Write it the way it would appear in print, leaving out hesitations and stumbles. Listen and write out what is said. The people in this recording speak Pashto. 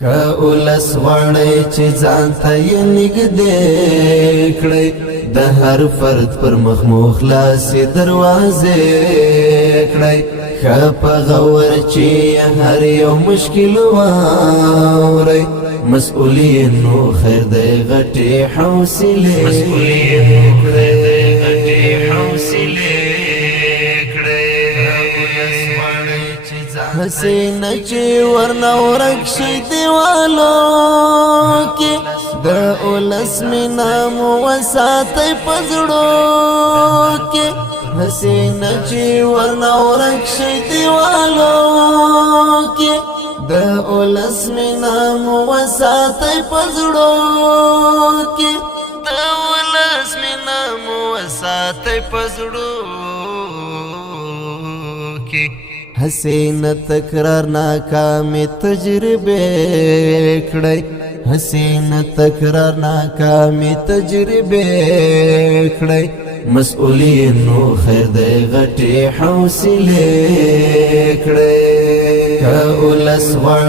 که اولس غواړئ چې ځان ته یې نږدې کړئ د هر فرد پر مخ مو خلاصې دروازې کړئ ښه په غور چې هر یو مشکل واورئ مسؤلینو خیر دی غټې حوصلې حسین چې ورنه ورک شي دیوالو کې د اولس مینا مو وساتئ په زړو کې حسین چې ورنه ورک شي دیوالو کې د اولس مینا مو وساتئ په زړو کې د اولس مینا مو وساتئ په زړو کې حسین تکرار ناکامی تجربه کړی حسین تکرار ناکامی تجربه کړی مسؤلینو خیر دی غټې حوصلې کړی که اولس غواړئ